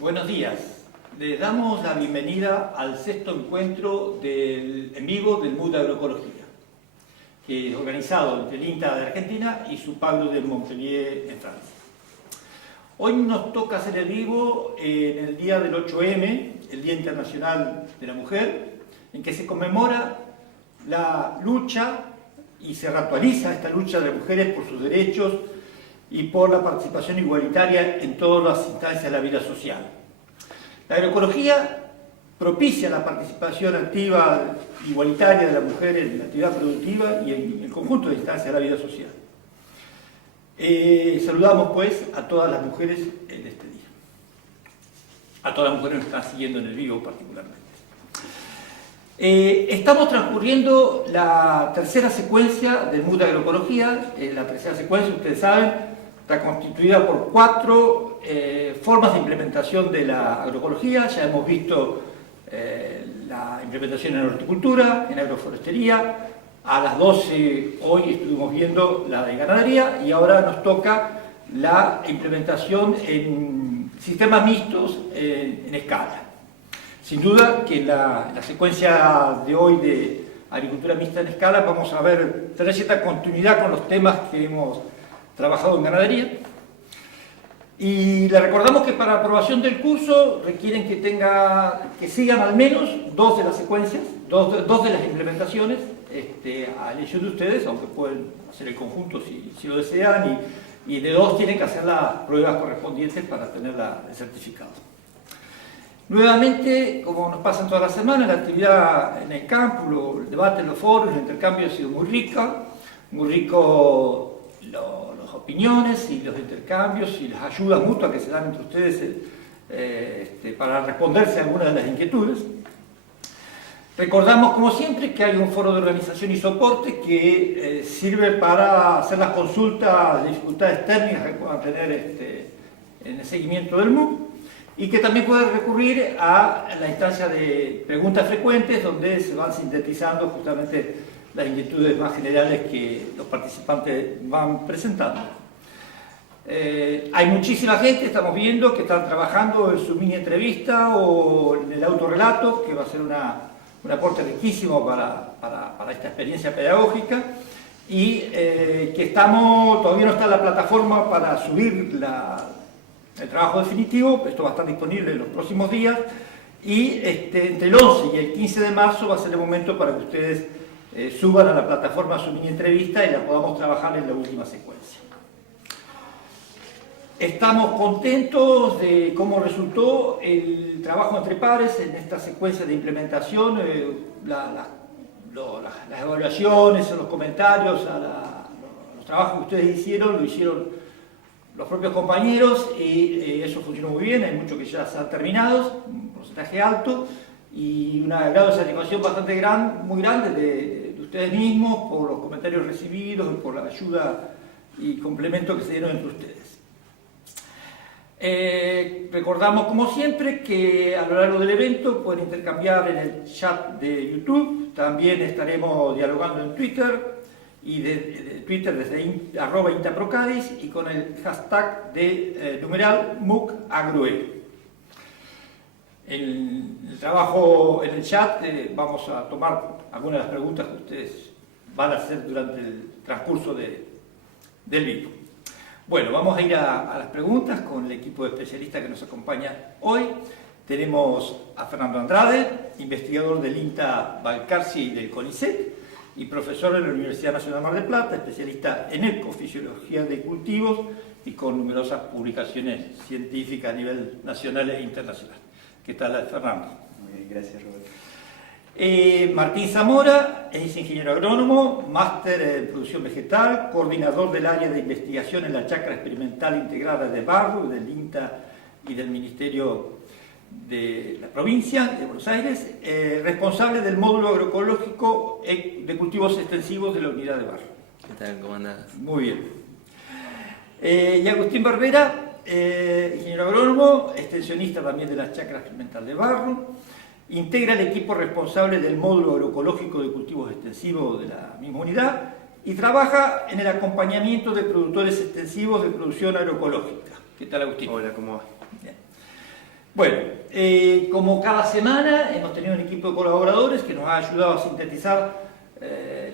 Buenos días. Les damos la bienvenida al sexto encuentro en vivo del MUD de Agroecología, que es organizado entre el INTA de Argentina y su Pablo de Montpellier en Francia. Hoy nos toca hacer el vivo en el día del 8M, el Día Internacional de la Mujer, en que se conmemora la lucha y se reactualiza esta lucha de las mujeres por sus derechos y por la participación igualitaria en todas las instancias de la vida social. La agroecología propicia la participación activa igualitaria de la mujer en la actividad productiva y en el conjunto de instancias de la vida social. Saludamos pues a todas las mujeres en este día, a todas las mujeres que nos están siguiendo en el vivo particularmente. Estamos transcurriendo la tercera secuencia del MUD de Agroecología. La tercera secuencia, ustedes saben, está constituida por 4 formas de implementación de la agroecología. Ya hemos visto la implementación en horticultura, en agroforestería. A las 12 hoy estuvimos viendo la de ganadería y ahora nos toca la implementación en sistemas mixtos en escala. Sin duda que la secuencia de hoy de agricultura mixta en escala vamos a ver, tener cierta continuidad con los temas que hemos trabajado en ganadería. Y le recordamos que para aprobación del curso requieren que sigan al menos 2 de las secuencias, 2 de las implementaciones, a elección de ustedes, aunque pueden hacer el conjunto si lo desean, y de 2 tienen que hacer las pruebas correspondientes para tener el certificado. Nuevamente, como nos pasa todas las semanas, la actividad en el campo, el debate en los foros, el intercambio ha sido muy rico las opiniones y los intercambios y las ayudas mutuas que se dan entre ustedes para responderse a algunas de las inquietudes. Recordamos, como siempre, que hay un foro de organización y soporte que sirve para hacer las consultas de dificultades técnicas que puedan tener en el seguimiento del MUD, y que también puede recurrir a la instancia de preguntas frecuentes, donde se van sintetizando justamente las inquietudes más generales que los participantes van presentando. Hay muchísima gente, estamos viendo, que están trabajando en su mini entrevista o en el autorrelato, que va a ser un aporte riquísimo para esta experiencia pedagógica, y que todavía no está la plataforma para subir el trabajo definitivo. Esto va a estar disponible en los próximos días, y entre el 11 y el 15 de marzo va a ser el momento para que ustedes suban a la plataforma su mini entrevista y la podamos trabajar en la última secuencia. Estamos contentos de cómo resultó el trabajo entre pares en esta secuencia de implementación, las evaluaciones, los comentarios, los trabajos que ustedes hicieron, lo hicieron los propios compañeros, y eso funcionó muy bien. Hay muchos que ya se han terminado, un porcentaje alto, y un grado de satisfacción bastante muy grande de ustedes mismos por los comentarios recibidos y por la ayuda y complemento que se dieron entre ustedes. Recordamos, como siempre, que a lo largo del evento pueden intercambiar en el chat de YouTube. También estaremos dialogando en Twitter, y de Twitter desde @IntaProcadis, y con el hashtag de numeral MUCAgroe. El trabajo en el chat, vamos a tomar algunas de las preguntas que ustedes van a hacer durante el transcurso del vivo. Bueno, vamos a ir a las preguntas con el equipo de especialistas que nos acompaña hoy. Tenemos a Fernando Andrade, investigador del INTA Balcarce y del CONICET, y profesor de la Universidad Nacional de Mar del Plata, especialista en ecofisiología de cultivos y con numerosas publicaciones científicas a nivel nacional e internacional. ¿Qué tal, Fernando? Muy bien, gracias, Roberto. Martín Zamora es ingeniero agrónomo, máster en producción vegetal, coordinador del área de investigación en la chacra experimental integrada de Barro, del INTA y del Ministerio de la provincia de Buenos Aires, responsable del módulo agroecológico de cultivos extensivos de la unidad de Barro. ¿Qué tal? ¿Cómo andás? Muy bien. Y Agustín Barbera, ingeniero agrónomo, extensionista también de la chacra experimental de Barro, integra el equipo responsable del módulo agroecológico de cultivos extensivos de la misma unidad y trabaja en el acompañamiento de productores extensivos de producción agroecológica. ¿Qué tal, Agustín? Hola, ¿cómo va? Bien. Bueno, como cada semana hemos tenido un equipo de colaboradores que nos ha ayudado a sintetizar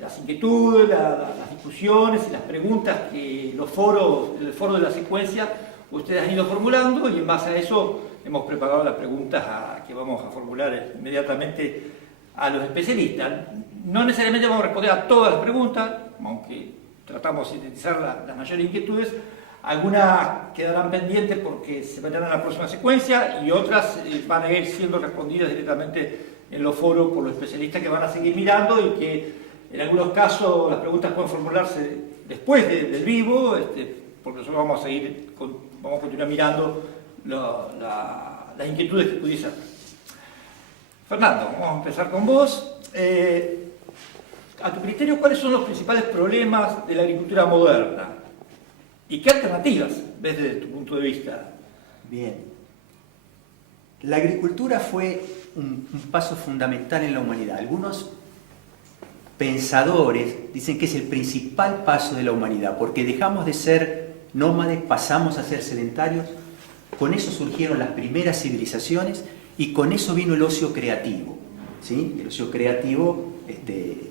las inquietudes, las discusiones y las preguntas que el foro de la secuencia ustedes han ido formulando, y en base a eso hemos preparado las preguntas que vamos a formular inmediatamente a los especialistas. No necesariamente vamos a responder a todas las preguntas, aunque tratamos de sintetizar las mayores inquietudes. Algunas quedarán pendientes porque se verán en la próxima secuencia y otras van a ir siendo respondidas directamente en los foros por los especialistas que van a seguir mirando, y que en algunos casos las preguntas pueden formularse después del vivo, porque nosotros vamos a continuar mirando las inquietudes que pudiesen haber. Fernando, vamos a empezar con vos. A tu criterio, ¿cuáles son los principales problemas de la agricultura moderna? ¿Y qué alternativas ves desde tu punto de vista? Bien. La agricultura fue un paso fundamental en la humanidad. Algunos pensadores dicen que es el principal paso de la humanidad, porque dejamos de ser nómades, pasamos a ser sedentarios. Con eso surgieron las primeras civilizaciones y con eso vino el ocio creativo, ¿sí? El ocio creativo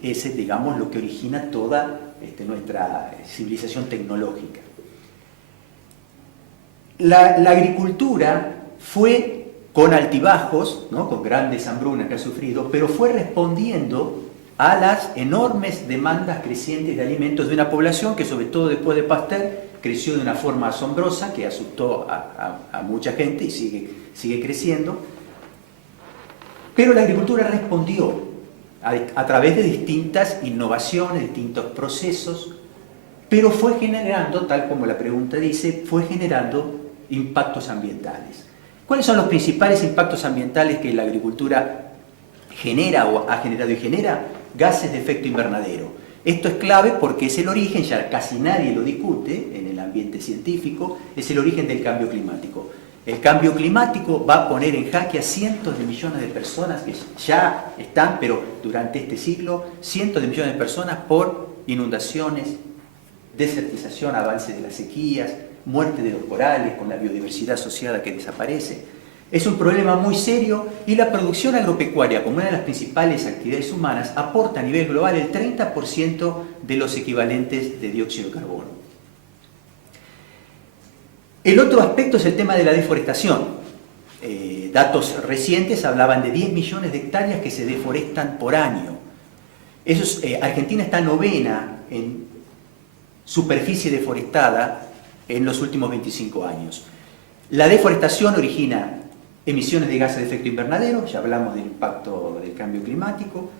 es, digamos, lo que origina toda nuestra civilización tecnológica. La agricultura fue con altibajos, ¿no?, con grandes hambrunas que ha sufrido, pero fue respondiendo a las enormes demandas crecientes de alimentos de una población que, sobre todo después de Pasteur, creció de una forma asombrosa, que asustó a mucha gente y sigue creciendo. Pero la agricultura respondió a través de distintas innovaciones, distintos procesos, pero fue generando, tal como la pregunta dice, fue generando impactos ambientales. ¿Cuáles son los principales impactos ambientales que la agricultura genera o ha generado y genera? Gases de efecto invernadero. Esto es clave porque es el origen, ya casi nadie lo discute en el ambiente científico, es el origen del cambio climático. El cambio climático va a poner en jaque a cientos de millones de personas que ya están, pero durante este siglo, cientos de millones de personas por inundaciones, desertización, avance de las sequías, muerte de los corales con la biodiversidad asociada que desaparece. Es un problema muy serio y la producción agropecuaria, como una de las principales actividades humanas, aporta a nivel global el 30% de los equivalentes de dióxido de carbono. El otro aspecto es el tema de la deforestación. Datos recientes hablaban de 10 millones de hectáreas que se deforestan por año. Argentina está novena en superficie deforestada en los últimos 25 años. La deforestación origina emisiones de gases de efecto invernadero, ya hablamos del impacto del cambio climático,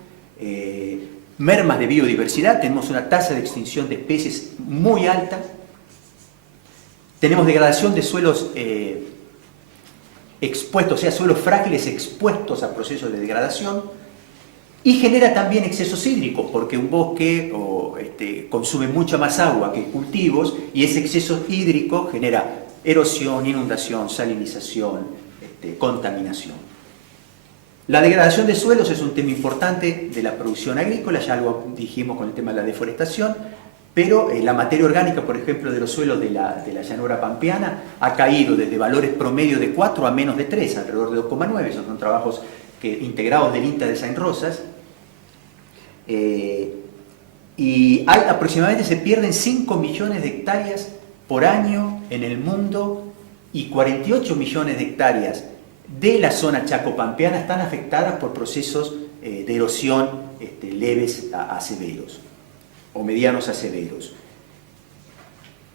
mermas de biodiversidad, tenemos una tasa de extinción de especies muy alta, tenemos degradación de suelos expuestos, o sea, suelos frágiles expuestos a procesos de degradación, y genera también excesos hídricos, porque un bosque consume mucha más agua que cultivos, y ese exceso hídrico genera erosión, inundación, salinización, contaminación. La degradación de suelos es un tema importante de la producción agrícola, ya lo dijimos con el tema de la deforestación, pero la materia orgánica, por ejemplo, de los suelos de la llanura pampeana ha caído desde valores promedio de 4 a menos de 3, alrededor de 2,9, esos son trabajos integrados del INTA de Saint Rosas, y aproximadamente se pierden 5 millones de hectáreas por año en el mundo, y 48 millones de hectáreas de la zona chaco-pampeana están afectadas por procesos de erosión leves a severos o medianos a severos.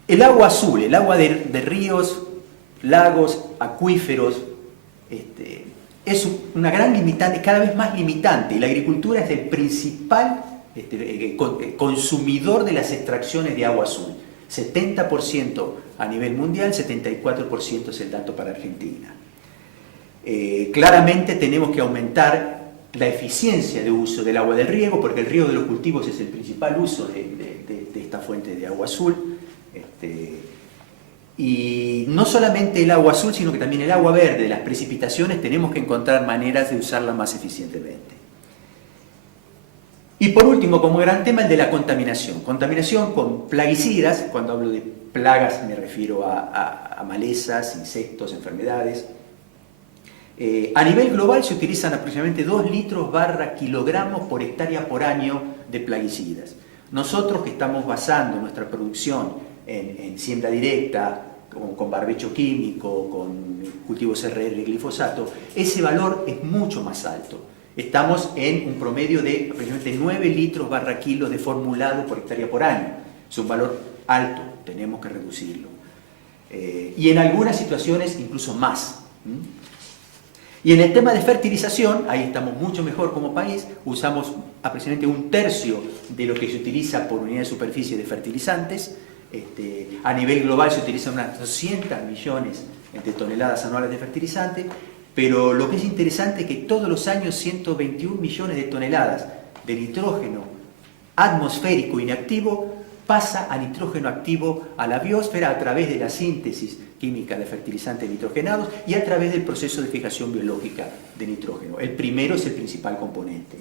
El agua azul, el agua de ríos, lagos, acuíferos, es una gran limitante, cada vez más limitante, y la agricultura es el principal consumidor de las extracciones de agua azul. 70% a nivel mundial, 74% es el dato para Argentina. Claramente tenemos que aumentar la eficiencia de uso del agua del riego, porque el riego de los cultivos es el principal uso de esta fuente de agua azul. Y no solamente el agua azul, sino que también el agua verde, las precipitaciones, tenemos que encontrar maneras de usarla más eficientemente. Y por último, como gran tema, el de la contaminación. Contaminación con plaguicidas. Cuando hablo de plagas me refiero a malezas, insectos, enfermedades. A nivel global se utilizan aproximadamente 2 litros / kilogramos por hectárea por año de plaguicidas. Nosotros, que estamos basando nuestra producción en siembra directa, con barbecho químico, con cultivos RR y glifosato, ese valor es mucho más alto. Estamos en un promedio de aproximadamente 9 litros / kilo de formulado por hectárea por año. Es un valor alto, tenemos que reducirlo. Y en algunas situaciones incluso más. Y en el tema de fertilización, ahí estamos mucho mejor como país, usamos aproximadamente 1/3 de lo que se utiliza por unidad de superficie de fertilizantes. A nivel global se utilizan unas 200 millones de toneladas anuales de fertilizantes, pero lo que es interesante es que todos los años 121 millones de toneladas de nitrógeno atmosférico inactivo pasa a nitrógeno activo a la biosfera a través de la síntesis química de fertilizantes nitrogenados y a través del proceso de fijación biológica de nitrógeno. El primero es el principal componente.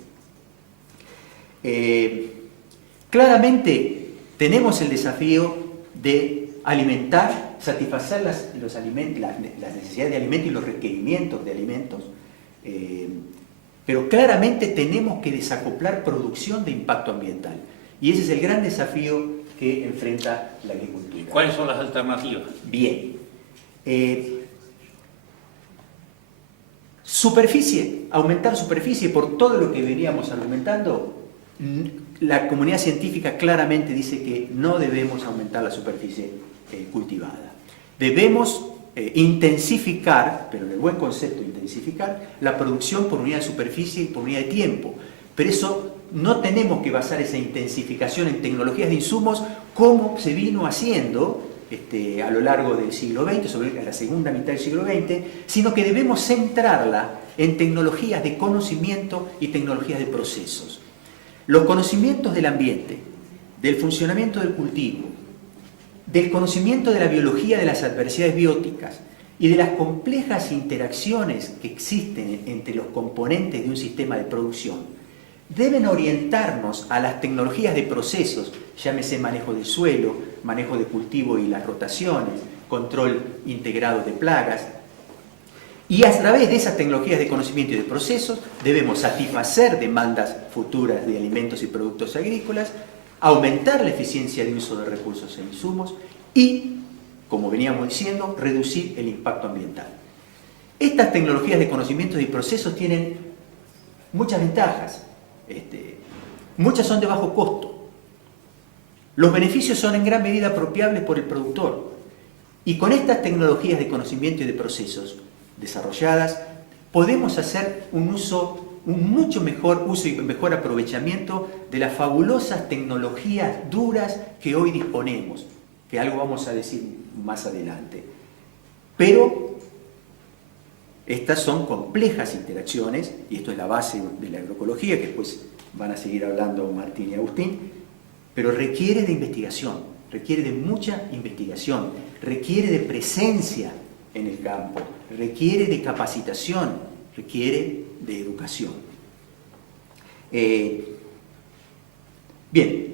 Claramente tenemos el desafío de alimentar, satisfacer las necesidades de alimentos y los requerimientos de alimentos, pero claramente tenemos que desacoplar producción de impacto ambiental. Y ese es el gran desafío que enfrenta la agricultura. ¿Cuáles son las alternativas? Bien. Superficie, aumentar superficie por todo lo que veníamos argumentando. La comunidad científica claramente dice que no debemos aumentar la superficie cultivada. Debemos intensificar, pero en el buen concepto intensificar, la producción por unidad de superficie y por unidad de tiempo. Pero eso no tenemos que basar esa intensificación en tecnologías de insumos como se vino haciendo a lo largo del siglo XX, sobre la segunda mitad del siglo XX, sino que debemos centrarla en tecnologías de conocimiento y tecnologías de procesos. Los conocimientos del ambiente, del funcionamiento del cultivo, del conocimiento de la biología de las adversidades bióticas y de las complejas interacciones que existen entre los componentes de un sistema de producción, deben orientarnos a las tecnologías de procesos, llámese manejo del suelo, manejo de cultivo y las rotaciones, control integrado de plagas. Y a través de esas tecnologías de conocimiento y de procesos debemos satisfacer demandas futuras de alimentos y productos agrícolas, aumentar la eficiencia de uso de recursos e insumos y, como veníamos diciendo, reducir el impacto ambiental. Estas tecnologías de conocimiento y procesos tienen muchas ventajas. Muchas son de bajo costo. Los beneficios son en gran medida apropiables por el productor. Y con estas tecnologías de conocimiento y de procesos desarrolladas, podemos hacer un mucho mejor uso y mejor aprovechamiento de las fabulosas tecnologías duras que hoy disponemos, que algo vamos a decir más adelante. Pero estas son complejas interacciones, y esto es la base de la agroecología, que después van a seguir hablando Martín y Agustín, pero requiere de investigación, requiere de mucha investigación, requiere de presencia en el campo, requiere de capacitación, requiere de educación. Bien,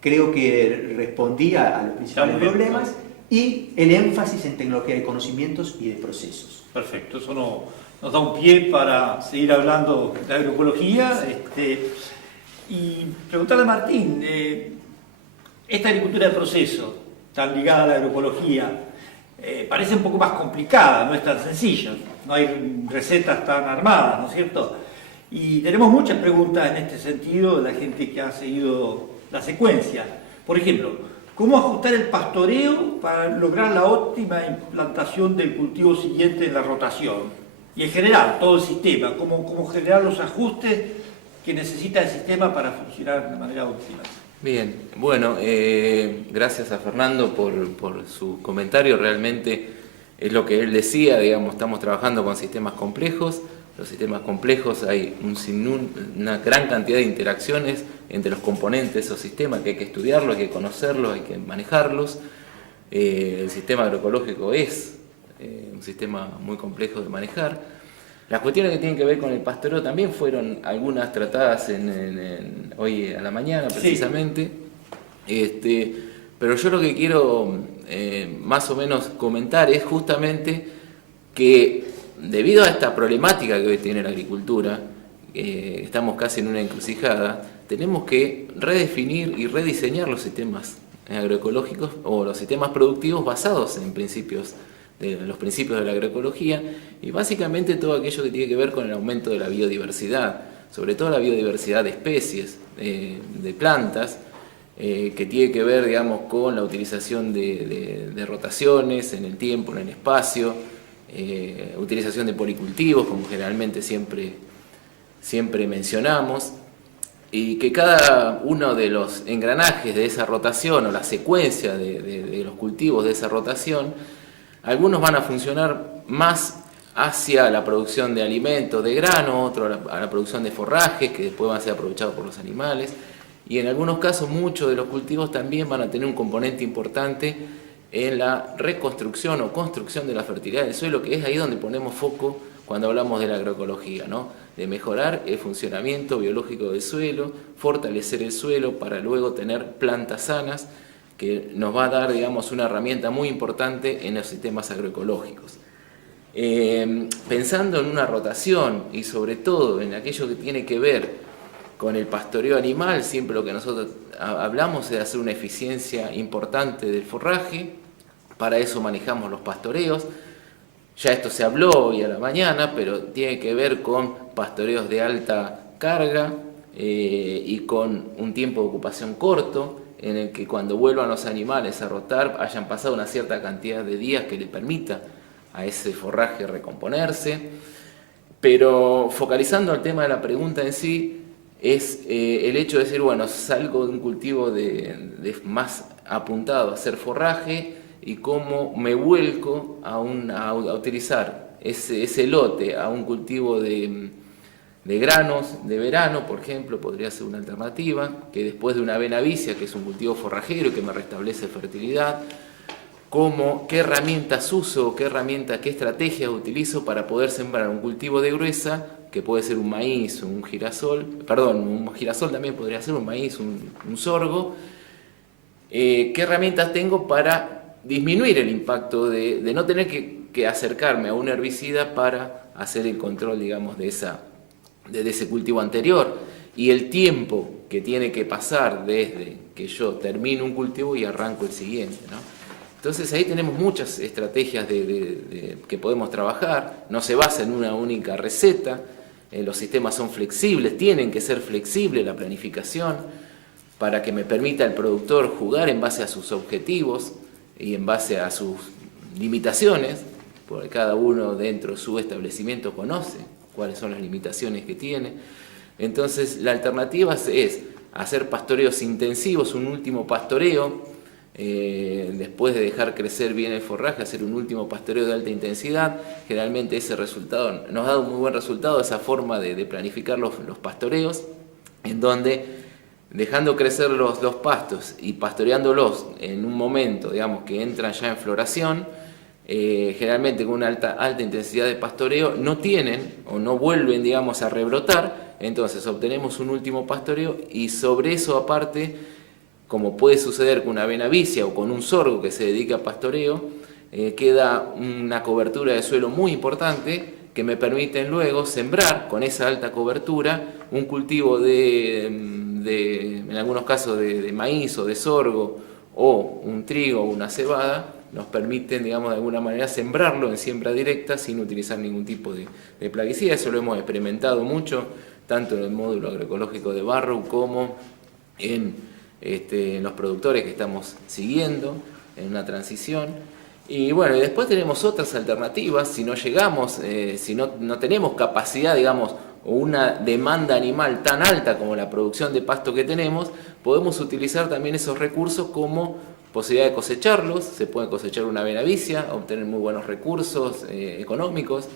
creo que respondí a los principales problemas y el énfasis en tecnología de conocimientos y de procesos. Perfecto, eso nos da un pie para seguir hablando de agroecología. Y preguntarle a Martín, esta agricultura de proceso, tan ligada a la agroecología, parece un poco más complicada, no es tan sencilla, no hay recetas tan armadas, ¿no es cierto? Y tenemos muchas preguntas en este sentido de la gente que ha seguido la secuencia. Por ejemplo, ¿cómo ajustar el pastoreo para lograr la óptima implantación del cultivo siguiente en la rotación? Y en general, todo el sistema, ¿cómo generar los ajustes que necesita el sistema para funcionar de manera óptima? Bien, bueno, gracias a Fernando por su comentario. Realmente es lo que él decía, digamos, estamos trabajando con sistemas complejos. Los sistemas complejos hay una gran cantidad de interacciones entre los componentes de esos sistemas que hay que estudiarlos, hay que conocerlos, hay que manejarlos. El sistema agroecológico es un sistema muy complejo de manejar. Las cuestiones que tienen que ver con el pastoreo también fueron algunas tratadas hoy a la mañana precisamente. Sí. Pero yo lo que quiero más o menos comentar es justamente que debido a esta problemática que hoy tiene la agricultura, estamos casi en una encrucijada, tenemos que redefinir y rediseñar los sistemas agroecológicos o los sistemas productivos basados en los principios de la agroecología, y básicamente todo aquello que tiene que ver con el aumento de la biodiversidad, sobre todo la biodiversidad de especies, de plantas, que tiene que ver, digamos, con la utilización de rotaciones en el tiempo, en el espacio, utilización de policultivos, como generalmente siempre mencionamos, y que cada uno de los engranajes de esa rotación o la secuencia de los cultivos de esa rotación, algunos van a funcionar más hacia la producción de alimentos, de grano, otros a la producción de forrajes que después van a ser aprovechados por los animales, y en algunos casos muchos de los cultivos también van a tener un componente importante en la reconstrucción o construcción de la fertilidad del suelo, que es ahí donde ponemos foco cuando hablamos de la agroecología, ¿no? De mejorar el funcionamiento biológico del suelo, fortalecer el suelo para luego tener plantas sanas, que nos va a dar, digamos, una herramienta muy importante en los sistemas agroecológicos. Pensando en una rotación y sobre todo en aquello que tiene que ver con el pastoreo animal, siempre lo que nosotros hablamos es de hacer una eficiencia importante del forraje. Para eso manejamos los pastoreos. Ya esto se habló hoy a la mañana, pero tiene que ver con pastoreos de alta carga y con un tiempo de ocupación corto, en el que cuando vuelvan los animales a rotar hayan pasado una cierta cantidad de días que le permita a ese forraje recomponerse. Pero focalizando el tema de la pregunta en sí, es el hecho de decir, bueno, salgo de un cultivo de más apuntado a hacer forraje, y cómo me vuelco a utilizar ese lote a un cultivo de granos de verano, por ejemplo, podría ser una alternativa, que después de una avena vicia, que es un cultivo forrajero y que me restablece fertilidad, qué herramientas uso, qué estrategias utilizo para poder sembrar un cultivo de gruesa, que puede ser un maíz, un girasol también podría ser un maíz, un sorgo. ¿Qué herramientas tengo para disminuir el impacto de no tener que acercarme a un herbicida para hacer el control, digamos, de ese cultivo anterior, y el tiempo que tiene que pasar desde que yo termino un cultivo y arranco el siguiente, ¿no? Entonces ahí tenemos muchas estrategias que podemos trabajar. No se basa en una única receta, los sistemas son flexibles, tienen que ser flexibles la planificación para que me permita al productor jugar en base a sus objetivos y en base a sus limitaciones, porque cada uno dentro de su establecimiento conoce cuáles son las limitaciones que tiene. Entonces la alternativa es hacer pastoreos intensivos, un último pastoreo, después de dejar crecer bien el forraje, hacer un último pastoreo de alta intensidad. Generalmente ese resultado nos da un muy buen resultado, esa forma de planificar los pastoreos, en donde dejando crecer los pastos y pastoreándolos en un momento, digamos, que entran ya en floración, generalmente con una alta intensidad de pastoreo, no tienen o no vuelven, digamos, a rebrotar. Entonces obtenemos un último pastoreo y sobre eso aparte, como puede suceder con una avena vicia o con un sorgo que se dedica a pastoreo, queda una cobertura de suelo muy importante que me permiten luego sembrar con esa alta cobertura un cultivo en algunos casos de maíz o de sorgo, o un trigo o una cebada. Nos permiten, digamos, de alguna manera sembrarlo en siembra directa sin utilizar ningún tipo de plaguicida. Eso lo hemos experimentado mucho, tanto en el módulo agroecológico de Barrow como en los productores que estamos siguiendo en una transición. Y bueno, y después tenemos otras alternativas. Si no llegamos, si no tenemos capacidad, digamos, o una demanda animal tan alta como la producción de pasto que tenemos, podemos utilizar también esos recursos como posibilidad de cosecharlos. Se puede cosechar una avena vicia, obtener muy buenos recursos económicos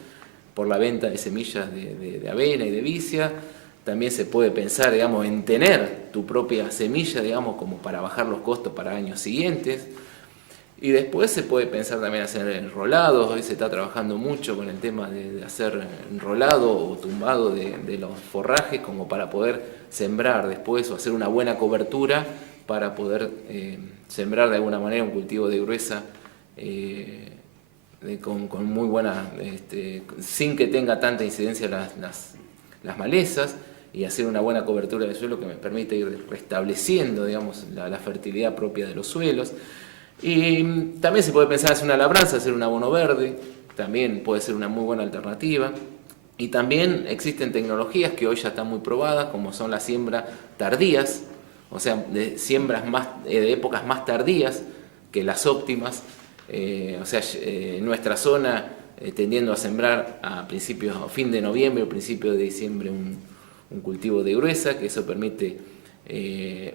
por la venta de semillas de avena y de vicia. También se puede pensar, digamos, en tener tu propia semilla, digamos, como para bajar los costos para años siguientes. Y después se puede pensar también hacer enrolados. Hoy se está trabajando mucho con el tema de hacer enrolado o tumbado de los forrajes, como para poder sembrar después o hacer una buena cobertura para poder sembrar de alguna manera un cultivo de gruesa con muy buena, sin que tenga tanta incidencia las malezas, y hacer una buena cobertura del suelo que me permite ir restableciendo, digamos, la fertilidad propia de los suelos. Y también se puede pensar hacer una labranza, hacer un abono verde, también puede ser una muy buena alternativa. Y también existen tecnologías que hoy ya están muy probadas, como son las siembras tardías, o sea, de siembras de épocas más tardías que las óptimas. En nuestra zona tendiendo a sembrar a fin de noviembre o principio de diciembre un cultivo de gruesa, que eso permite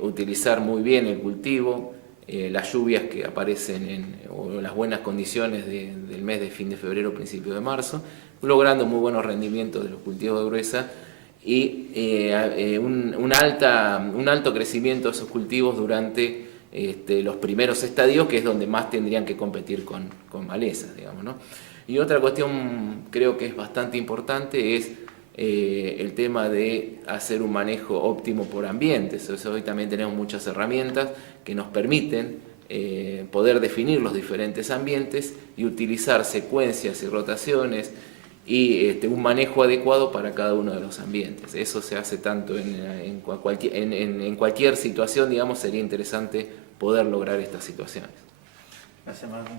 utilizar muy bien el cultivo, las lluvias que aparecen o las buenas condiciones del mes de fin de febrero, principio de marzo, logrando muy buenos rendimientos de los cultivos de gruesa y un alto crecimiento de esos cultivos durante los primeros estadios, que es donde más tendrían que competir con malezas, digamos, ¿no? Y otra cuestión creo que es bastante importante es el tema de hacer un manejo óptimo por ambientes. Hoy también tenemos muchas herramientas que nos permiten poder definir los diferentes ambientes y utilizar secuencias y rotaciones y un manejo adecuado para cada uno de los ambientes. Eso se hace tanto en cualquier situación, digamos, sería interesante poder lograr estas situaciones. Gracias, Martín.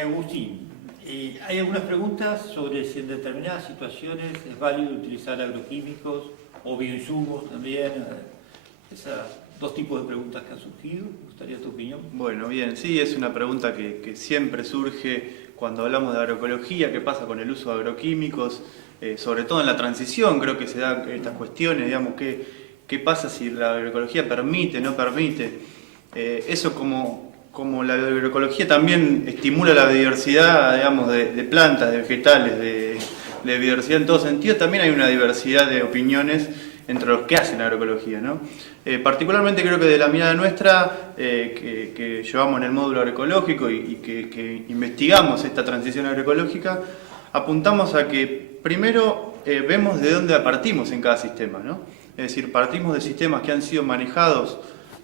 Agustín, hay algunas preguntas sobre si en determinadas situaciones es válido utilizar agroquímicos o bioinsumos también. Esos dos tipos de preguntas que han surgido. Me gustaría tu opinión. Bueno, bien, sí, es una pregunta que siempre surge cuando hablamos de agroecología. ¿Qué pasa con el uso de agroquímicos? Sobre todo en la transición creo que se dan estas cuestiones, digamos, ¿qué pasa si la agroecología permite, no permite? Eso como la agroecología también estimula la biodiversidad, digamos, de plantas, de vegetales, de biodiversidad en todo sentido, también hay una diversidad de opiniones entre los que hacen agroecología, ¿no? Particularmente creo que de la mirada nuestra, que llevamos en el módulo agroecológico y que investigamos esta transición agroecológica, apuntamos a que primero vemos de dónde partimos en cada sistema, ¿no? Es decir, partimos de sistemas que han sido manejados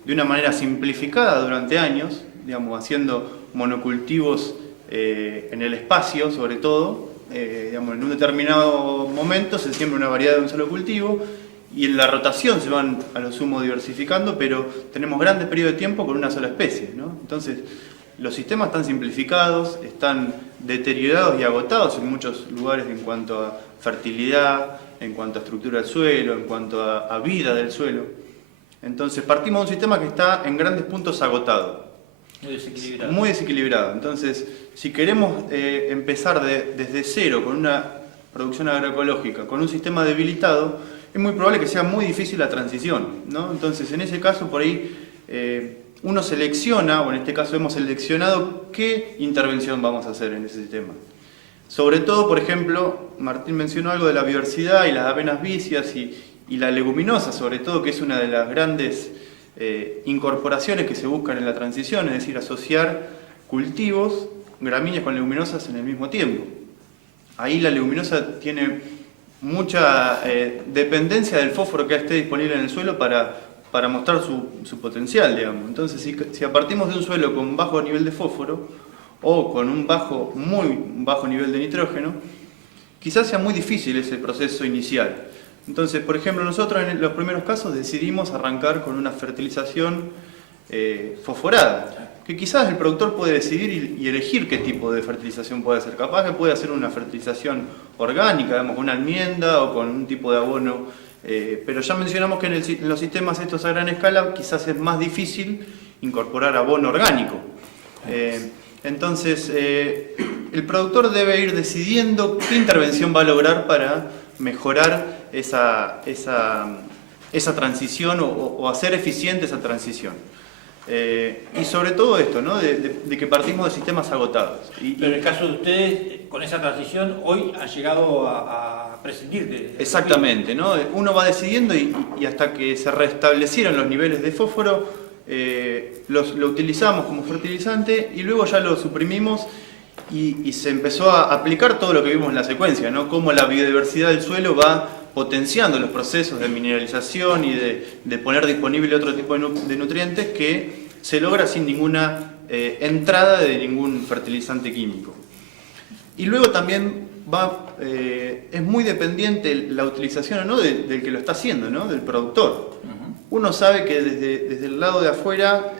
de una manera simplificada durante años, digamos, haciendo monocultivos en el espacio, sobre todo, digamos, en un determinado momento se siembra una variedad de un solo cultivo y en la rotación se van a lo sumo diversificando, pero tenemos grandes periodos de tiempo con una sola especie, ¿no? Entonces, los sistemas están simplificados, están deteriorados y agotados en muchos lugares en cuanto a fertilidad, en cuanto a estructura del suelo, en cuanto a vida del suelo. Entonces, partimos de un sistema que está en grandes puntos agotado. Muy desequilibrado. Muy desequilibrado. Entonces, si queremos empezar desde cero con una producción agroecológica, con un sistema debilitado, es muy probable que sea muy difícil la transición, ¿no? Entonces, en ese caso, por ahí uno selecciona, o en este caso hemos seleccionado qué intervención vamos a hacer en ese sistema. Sobre todo, por ejemplo, Martín mencionó algo de la biodiversidad y las avenas vicias y la leguminosa, sobre todo, que es una de las grandes incorporaciones que se buscan en la transición, es decir, asociar cultivos, gramíneas con leguminosas en el mismo tiempo. Ahí la leguminosa tiene mucha dependencia del fósforo que esté disponible en el suelo para mostrar su potencial, digamos. Entonces, si partimos de un suelo con bajo nivel de fósforo o con un muy bajo nivel de nitrógeno, quizás sea muy difícil ese proceso inicial. Entonces, por ejemplo, nosotros en los primeros casos decidimos arrancar con una fertilización fosforada, que quizás el productor puede decidir y elegir qué tipo de fertilización puede hacer. Capaz que puede hacer una fertilización orgánica, digamos, con una almienda o con un tipo de abono, pero ya mencionamos que en los sistemas estos a gran escala quizás es más difícil incorporar abono orgánico. Entonces, el productor debe ir decidiendo qué intervención va a lograr para mejorar esa transición o hacer eficiente esa transición. Y sobre todo esto, ¿no? de que partimos de sistemas agotados. Pero en el caso de ustedes, con esa transición, hoy han llegado a prescindir de... Exactamente, ¿no? Uno va decidiendo y hasta que se restablecieron los niveles de fósforo, lo utilizamos como fertilizante y luego ya lo suprimimos y se empezó a aplicar todo lo que vimos en la secuencia, ¿no? Cómo la biodiversidad del suelo va potenciando los procesos de mineralización y de poner disponible otro tipo de nutrientes que se logra sin ninguna entrada de ningún fertilizante químico. Y luego también es muy dependiente la utilización o no del que lo está haciendo, ¿no? Del productor. Uno sabe que desde el lado de afuera,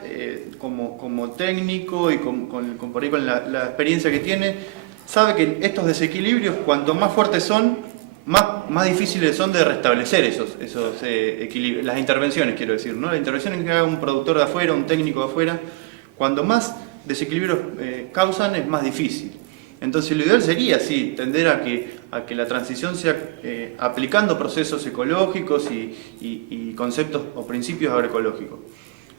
como técnico y por ahí con la experiencia que tiene, sabe que estos desequilibrios, cuanto más fuertes son, más difíciles son de restablecer esos equilibrios, las intervenciones, quiero decir, ¿no? Las intervenciones que haga un productor de afuera, un técnico de afuera, cuando más desequilibrios causan, es más difícil. Entonces lo ideal sería, sí, tender a que la transición sea aplicando procesos ecológicos y conceptos o principios agroecológicos.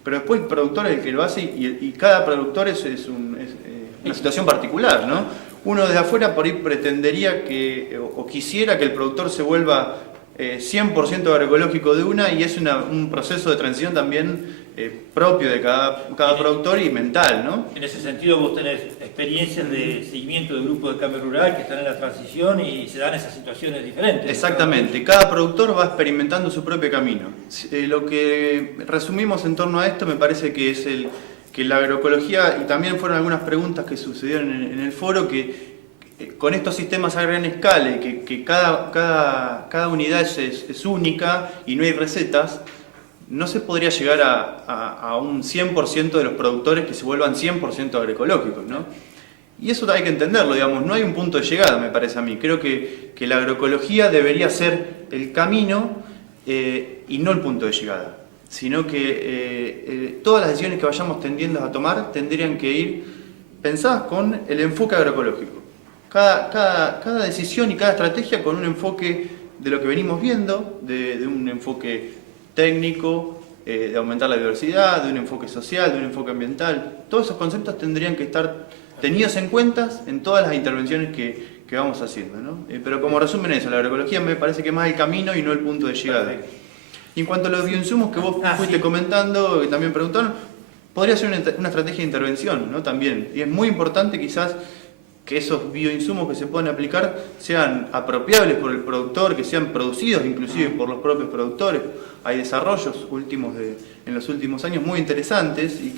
Pero después el productor es el que lo hace y cada productor es una situación particular, ¿no? Uno desde afuera por ahí pretendería o quisiera que el productor se vuelva 100% agroecológico de una, y es un proceso de transición también propio de cada productor y mental, ¿no? En ese sentido vos tenés experiencias de seguimiento de grupos de cambio rural que están en la transición y se dan esas situaciones diferentes. Exactamente, cada productor va experimentando su propio camino. Lo que resumimos en torno a esto me parece que es que la agroecología, y también fueron algunas preguntas que sucedieron en el foro, que con estos sistemas a gran escala y que cada unidad es única y no hay recetas, no se podría llegar a un 100% de los productores que se vuelvan 100% agroecológicos, ¿no? Y eso hay que entenderlo, digamos, no hay un punto de llegada, me parece a mí. Creo que la agroecología debería ser el camino y no el punto de llegada, sino que todas las decisiones que vayamos tendiendo a tomar tendrían que ir pensadas con el enfoque agroecológico. Cada decisión y cada estrategia con un enfoque de lo que venimos viendo, de un enfoque técnico, de aumentar la biodiversidad, de un enfoque social, de un enfoque ambiental. Todos esos conceptos tendrían que estar tenidos en cuenta en todas las intervenciones que vamos haciendo, ¿no? Pero como resumen eso, la agroecología me parece que es más el camino y no el punto de llegada. Y en cuanto a los bioinsumos que vos fuiste comentando, que también preguntaron, podría ser una estrategia de intervención, ¿no? También. Y es muy importante quizás que esos bioinsumos que se puedan aplicar sean apropiables por el productor, que sean producidos inclusive por los propios productores. Hay desarrollos en los últimos años muy interesantes y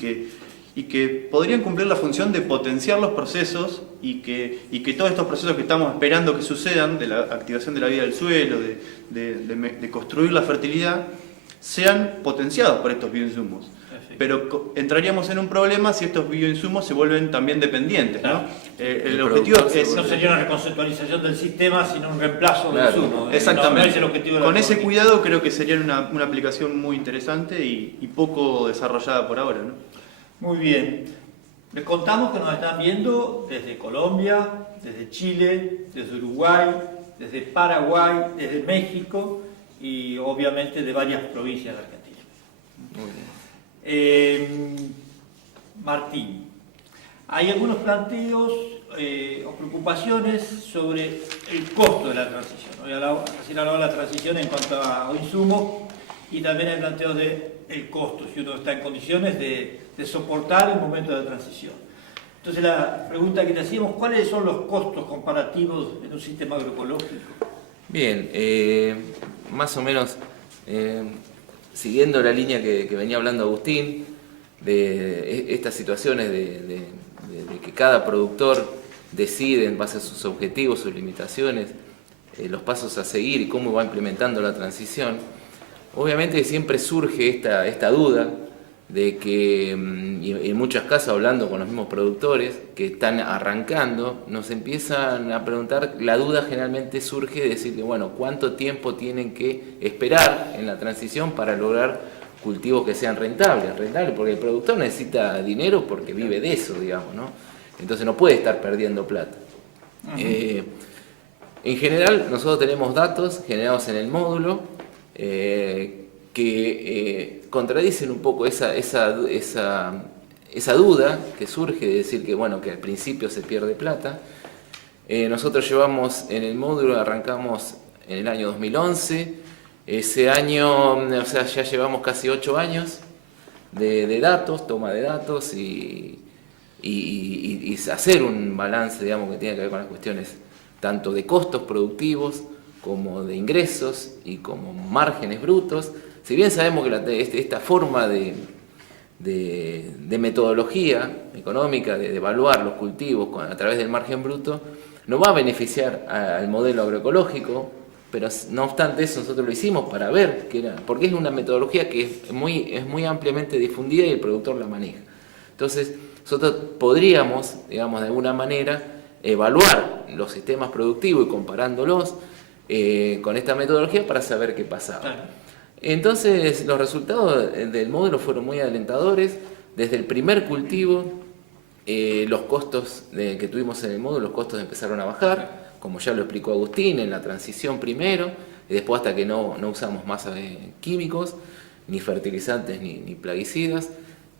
que podrían cumplir la función de potenciar los procesos y que todos estos procesos que estamos esperando que sucedan, de la activación de la vida del suelo, de construir la fertilidad, sean potenciados por estos bioinsumos. Pero entraríamos en un problema si estos bioinsumos se vuelven también dependientes, ¿no? Claro. El objetivo No sería una reconceptualización del sistema, sino un reemplazo del insumo. Exactamente. No es el objetivo de la Con ese política. cuidado creo que sería una aplicación muy interesante y poco desarrollada por ahora, ¿no? Muy bien. Les contamos que nos están viendo desde Colombia, desde Chile, desde Uruguay, desde Paraguay, desde México y obviamente de varias provincias de Argentina. Muy bien. Martín, hay algunos planteos o preocupaciones sobre el costo de la transición. Recién hablaba de la transición en cuanto a insumos y también hay planteos del costo, si uno está en condiciones de soportar el momento de transición. Entonces la pregunta que te hacíamos, ¿cuáles son los costos comparativos en un sistema agroecológico? Bien, más o menos siguiendo la línea que venía hablando Agustín, de estas situaciones de que cada productor decide en base a sus objetivos, sus limitaciones, los pasos a seguir y cómo va implementando la transición, obviamente siempre surge esta duda de que, y en muchos casos hablando con los mismos productores que están arrancando, nos empiezan a preguntar, la duda generalmente surge de decir que, bueno, ¿cuánto tiempo tienen que esperar en la transición para lograr cultivos que sean rentables? Porque el productor necesita dinero porque vive de eso, digamos, ¿no? Entonces no puede estar perdiendo plata. En general, nosotros tenemos datos generados en el módulo que contradicen un poco esa duda que surge de decir que, bueno, que al principio se pierde plata. Nosotros llevamos en el módulo, arrancamos en el año 2011, ese año, o sea, ya llevamos casi 8 años de datos, toma de datos y hacer un balance, digamos, que tiene que ver con las cuestiones tanto de costos productivos como de ingresos y como márgenes brutos. Si bien sabemos que esta forma de metodología económica de evaluar los cultivos a través del margen bruto no va a beneficiar al modelo agroecológico, pero no obstante eso nosotros lo hicimos para ver qué era, porque es una metodología que es muy ampliamente difundida y el productor la maneja. Entonces, nosotros podríamos, digamos, de alguna manera, evaluar los sistemas productivos y comparándolos con esta metodología para saber qué pasaba. Claro. Entonces, los resultados del módulo fueron muy alentadores. Desde el primer cultivo, los costos que tuvimos en el módulo, los costos empezaron a bajar, como ya lo explicó Agustín, en la transición primero, y después hasta que no usamos más químicos, ni fertilizantes, ni plaguicidas.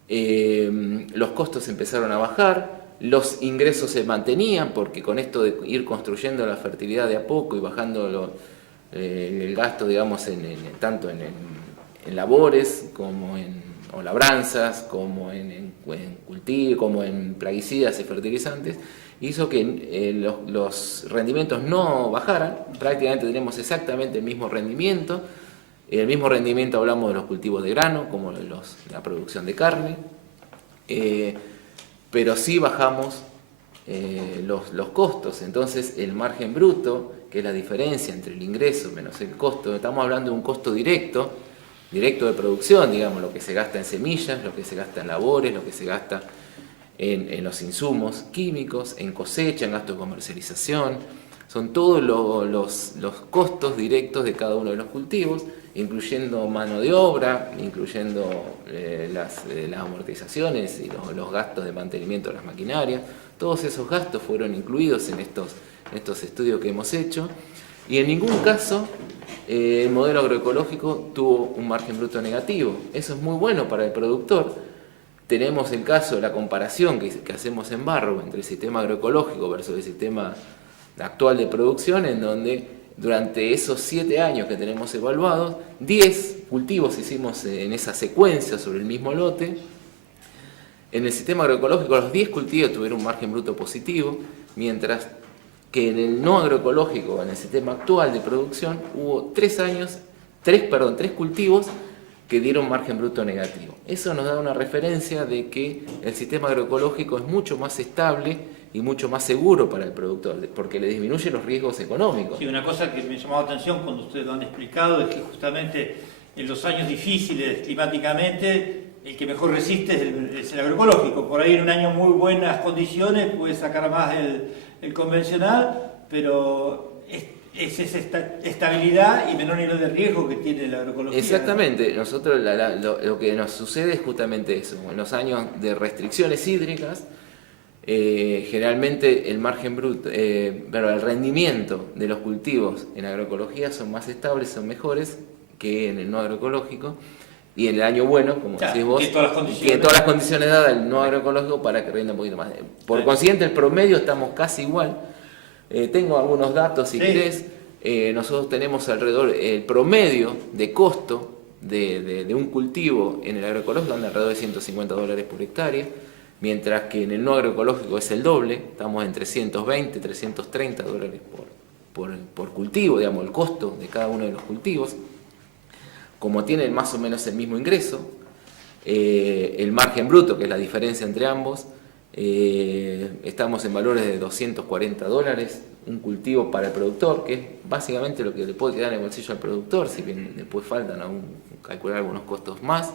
Los costos empezaron a bajar, los ingresos se mantenían, porque con esto de ir construyendo la fertilidad de a poco y bajando el gasto, digamos, tanto en labores como o labranzas, como en cultivo, como en plaguicidas y fertilizantes, hizo que los rendimientos no bajaran. Prácticamente tenemos exactamente el mismo rendimiento. El mismo rendimiento hablamos de los cultivos de grano, como de la producción de carne, pero sí bajamos los costos. Entonces el margen bruto, que es la diferencia entre el ingreso menos el costo, estamos hablando de un costo directo de producción, digamos, lo que se gasta en semillas, lo que se gasta en labores, lo que se gasta en los insumos químicos, en cosecha, en gasto de comercialización. Son todos los costos directos de cada uno de los cultivos, incluyendo mano de obra, incluyendo las amortizaciones y los gastos de mantenimiento de las maquinarias. Todos esos gastos fueron incluidos en estos estudios que hemos hecho, y en ningún caso el modelo agroecológico tuvo un margen bruto negativo. Eso es muy bueno para el productor. Tenemos el caso de la comparación que hacemos en Barro entre el sistema agroecológico versus el sistema actual de producción, en donde durante esos 7 años que tenemos evaluados, 10 cultivos hicimos en esa secuencia sobre el mismo lote. En el sistema agroecológico los 10 cultivos tuvieron un margen bruto positivo, mientras que en el no agroecológico, en el sistema actual de producción, hubo 3 cultivos que dieron margen bruto negativo. Eso nos da una referencia de que el sistema agroecológico es mucho más estable y mucho más seguro para el productor, porque le disminuye los riesgos económicos. Sí, una cosa que me llamó la atención cuando ustedes lo han explicado es que justamente en los años difíciles climáticamente el que mejor resiste es el agroecológico. Por ahí en un año muy buenas condiciones puede sacar más el convencional, pero es esa estabilidad y menor nivel de riesgo que tiene la agroecología. Exactamente, nosotros lo que nos sucede es justamente eso. En los años de restricciones hídricas, generalmente el margen bruto, pero el rendimiento de los cultivos en agroecología son más estables, son mejores que en el no agroecológico, y en el año bueno, como decís vos, tiene todas las condiciones dadas el no agroecológico para que rinda un poquito más. Por consiguiente, el promedio estamos casi igual. Tengo algunos datos si querés. Nosotros tenemos alrededor, el promedio de costo de un cultivo en el agroecológico anda alrededor de $150 por hectárea, mientras que en el no agroecológico es el doble, estamos en $320, $330 por cultivo, digamos, el costo de cada uno de los cultivos. Como tienen más o menos el mismo ingreso, el margen bruto, que es la diferencia entre ambos, estamos en valores de $240 un cultivo para el productor, que es básicamente lo que le puede quedar en el bolsillo al productor, si bien después faltan aún calcular algunos costos más,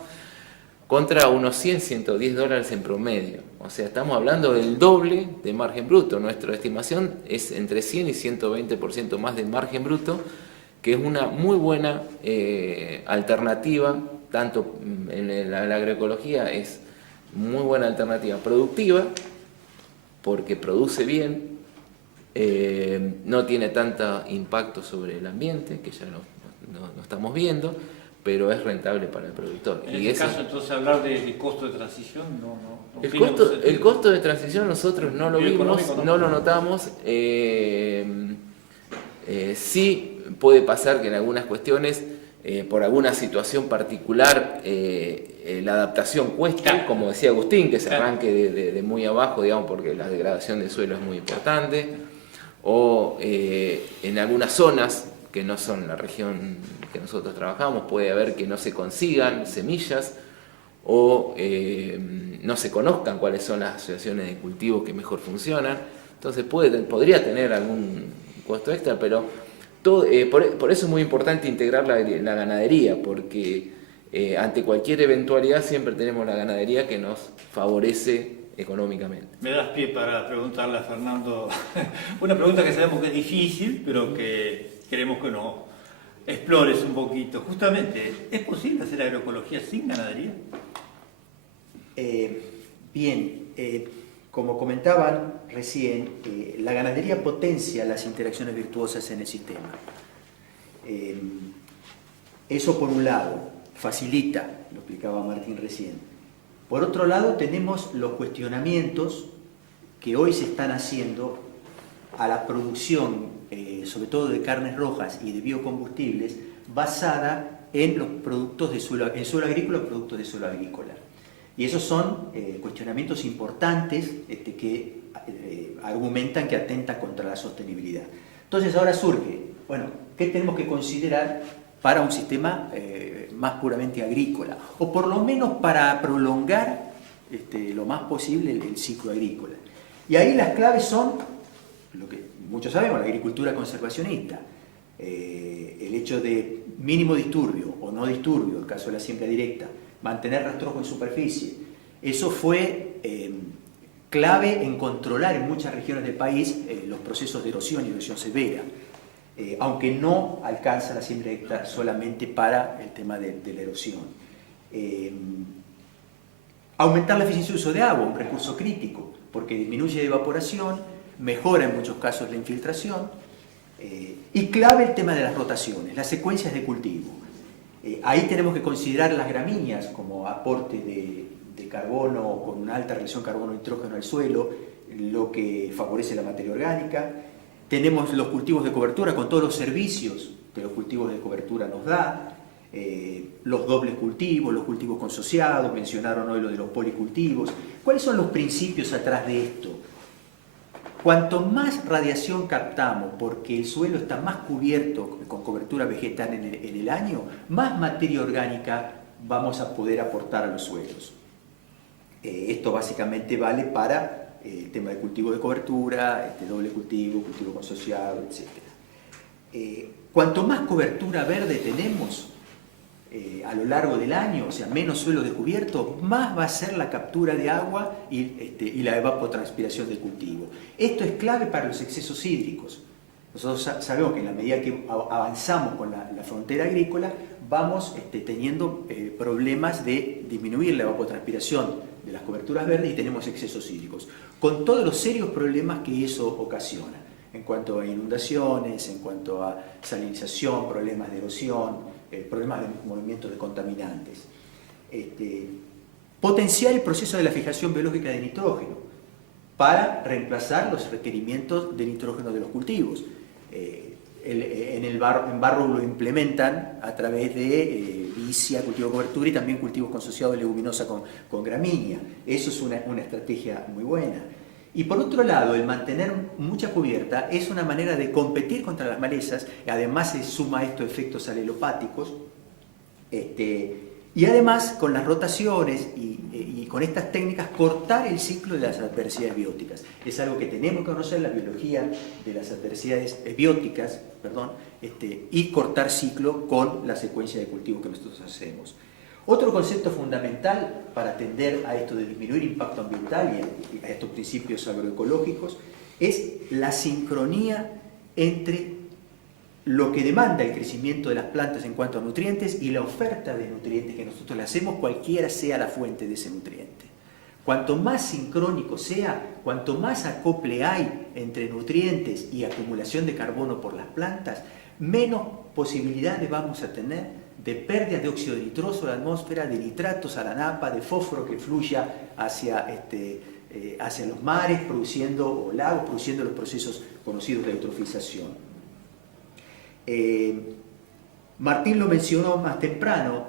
contra unos $100, $110 en promedio. O sea, estamos hablando del doble de margen bruto. Nuestra estimación es entre 100 y 120% más de margen bruto, que es una muy buena alternativa, tanto en la agroecología es muy buena alternativa productiva, porque produce bien, no tiene tanto impacto sobre el ambiente, que ya no estamos viendo, pero es rentable para el productor. En este caso, entonces, hablar de costo de transición el costo de transición nosotros no lo vimos, no lo notamos. Sí puede pasar que en algunas cuestiones, por alguna situación particular, la adaptación cuesta, como decía Agustín, que se arranque de muy abajo, digamos, porque la degradación del suelo es muy importante, o en algunas zonas que no son la región que nosotros trabajamos, puede haber que no se consigan semillas o no se conozcan cuáles son las asociaciones de cultivo que mejor funcionan. Entonces podría tener algún costo extra, pero por eso es muy importante integrar la ganadería, porque ante cualquier eventualidad siempre tenemos la ganadería que nos favorece económicamente. Me das pie para preguntarle a Fernando una pregunta que sabemos que es difícil, pero que queremos que nos explores un poquito. Justamente, ¿es posible hacer agroecología sin ganadería? Bien, como comentaban recién, la ganadería potencia las interacciones virtuosas en el sistema. Eso por un lado facilita, lo explicaba Martín recién. Por otro lado tenemos los cuestionamientos que hoy se están haciendo a la producción, sobre todo de carnes rojas y de biocombustibles, basada en los productos de suelo agrícola, productos de suelo agrícola. Y esos son cuestionamientos importantes que argumentan que atentan contra la sostenibilidad. Entonces ahora surge, bueno, ¿qué tenemos que considerar para un sistema más puramente agrícola? O por lo menos para prolongar lo más posible el ciclo agrícola. Y ahí las claves son, lo que muchos sabemos, la agricultura conservacionista. El hecho de mínimo disturbio o no disturbio, en el caso de la siembra directa, mantener rastrojo en superficie. Eso fue clave en controlar en muchas regiones del país los procesos de erosión y erosión severa, aunque no alcanza la siembra directa solamente para el tema de la erosión. Aumentar la eficiencia de uso de agua, un recurso crítico, porque disminuye la evaporación, mejora en muchos casos la infiltración, y clave el tema de las rotaciones, las secuencias de cultivo. Ahí tenemos que considerar las gramíneas como aporte de carbono con una alta relación carbono-nitrógeno al suelo, lo que favorece la materia orgánica. Tenemos los cultivos de cobertura con todos los servicios que los cultivos de cobertura nos dan, los dobles cultivos, los cultivos consociados, mencionaron hoy lo de los policultivos. ¿Cuáles son los principios atrás de esto? Cuanto más radiación captamos, porque el suelo está más cubierto con cobertura vegetal en el año, más materia orgánica vamos a poder aportar a los suelos. Esto básicamente vale para el tema de cultivo de cobertura, doble cultivo, cultivo consociado, etc. Cuanto más cobertura verde tenemos a lo largo del año, o sea, menos suelo descubierto, más va a ser la captura de agua y la evapotranspiración del cultivo. Esto es clave para los excesos hídricos. Nosotros sabemos que en la medida que avanzamos con la frontera agrícola, vamos teniendo problemas de disminuir la evapotranspiración de las coberturas verdes y tenemos excesos hídricos, con todos los serios problemas que eso ocasiona, en cuanto a inundaciones, en cuanto a salinización, problemas de erosión, problemas de movimiento de contaminantes. Potenciar el proceso de la fijación biológica de nitrógeno para reemplazar los requerimientos de nitrógeno de los cultivos. En barro lo implementan a través de vicia, cultivo de cobertura y también cultivos consociados de leguminosa con gramínea. Eso es una estrategia muy buena. Y por otro lado, el mantener mucha cubierta es una manera de competir contra las malezas, y además se suma esto efectos alelopáticos, y además con las rotaciones y con estas técnicas cortar el ciclo de las adversidades bióticas. Es algo que tenemos que conocer, la biología de las adversidades bióticas, y cortar ciclo con la secuencia de cultivo que nosotros hacemos. Otro concepto fundamental para atender a esto de disminuir impacto ambiental y a estos principios agroecológicos es la sincronía entre lo que demanda el crecimiento de las plantas en cuanto a nutrientes y la oferta de nutrientes que nosotros le hacemos, cualquiera sea la fuente de ese nutriente. Cuanto más sincrónico sea, cuanto más acople hay entre nutrientes y acumulación de carbono por las plantas, menos posibilidades vamos a tener de pérdida de óxido de nitroso a la atmósfera, de nitratos a la napa, de fósforo que fluya hacia los mares o lagos, produciendo los procesos conocidos de eutrofización. Martín lo mencionó más temprano,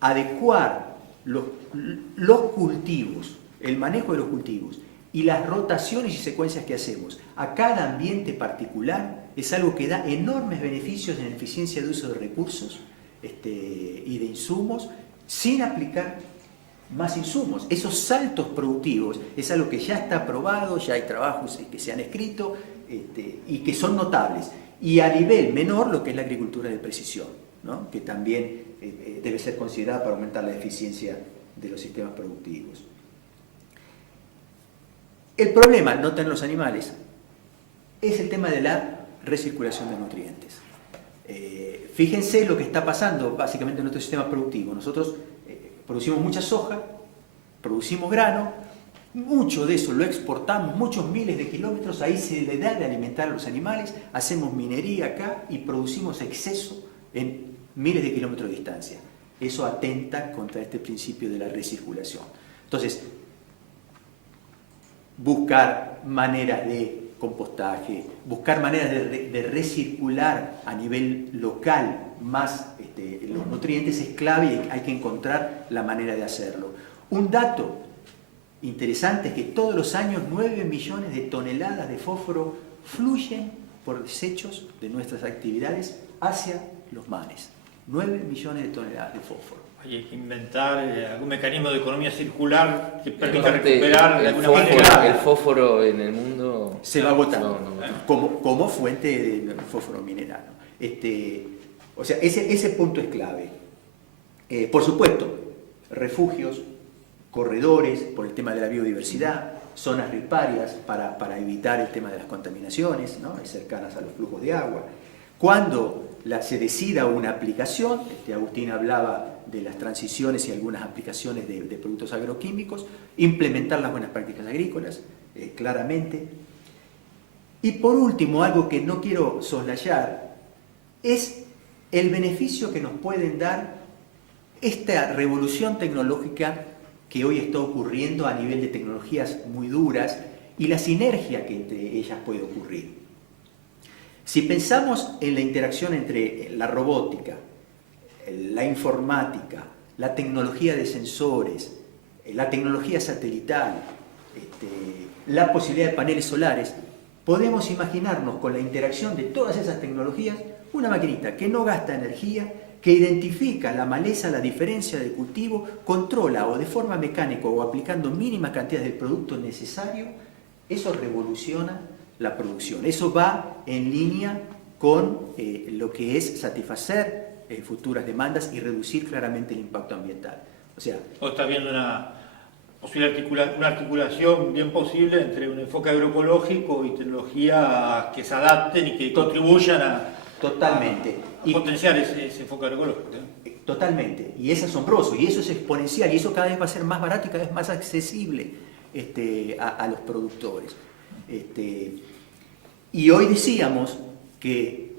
adecuar los cultivos, el manejo de los cultivos y las rotaciones y secuencias que hacemos a cada ambiente particular es algo que da enormes beneficios en eficiencia de uso de recursos y de insumos, sin aplicar más insumos. Esos saltos productivos es algo que ya está probado, ya hay trabajos que se han escrito y que son notables. Y a nivel menor lo que es la agricultura de precisión, ¿no? Que también debe ser considerada para aumentar la eficiencia de los sistemas productivos. El problema, no tener los animales, es el tema de la recirculación de nutrientes. Fíjense lo que está pasando básicamente en nuestro sistema productivo. Nosotros producimos mucha soja, producimos grano, mucho de eso lo exportamos, muchos miles de kilómetros, ahí se le da de alimentar a los animales, hacemos minería acá y producimos exceso en miles de kilómetros de distancia. Eso atenta contra este principio de la recirculación. Entonces, buscar maneras de compostaje, buscar maneras de recircular a nivel local más los nutrientes es clave y hay que encontrar la manera de hacerlo. Un dato interesante es que todos los años 9 millones de toneladas de fósforo fluyen por desechos de nuestras actividades hacia los mares. 9 millones de toneladas de fósforo. Hay que inventar algún mecanismo de economía circular que permita Aparte, recuperar de alguna manera. el fósforo en el mundo Se va agotando no. como fuente de fósforo mineral. O sea, ese punto es clave. Por supuesto, refugios, corredores por el tema de la biodiversidad, zonas riparias para evitar el tema de las contaminaciones, ¿no? Cercanas a los flujos de agua. Cuando se decida una aplicación, Agustín hablaba de las transiciones y algunas aplicaciones de productos agroquímicos, implementar las buenas prácticas agrícolas, claramente. Y por último, algo que no quiero soslayar, es el beneficio que nos pueden dar esta revolución tecnológica que hoy está ocurriendo a nivel de tecnologías muy duras y la sinergia que entre ellas puede ocurrir. Si pensamos en la interacción entre la robótica, la informática, la tecnología de sensores, la tecnología satelital, la posibilidad de paneles solares, podemos imaginarnos con la interacción de todas esas tecnologías una maquinita que no gasta energía, que identifica la maleza, la diferencia de cultivo, controla o de forma mecánica o aplicando mínimas cantidades del producto necesario. Eso revoluciona la producción. Eso va en línea con lo que es satisfacer futuras demandas y reducir claramente el impacto ambiental. O sea, está viendo una articulación bien posible entre un enfoque agroecológico y tecnologías que se adapten y que contribuyan a potenciar ese enfoque agroecológico. Totalmente. Y es asombroso, y eso es exponencial, y eso cada vez va a ser más barato y cada vez más accesible a los productores. Y hoy decíamos que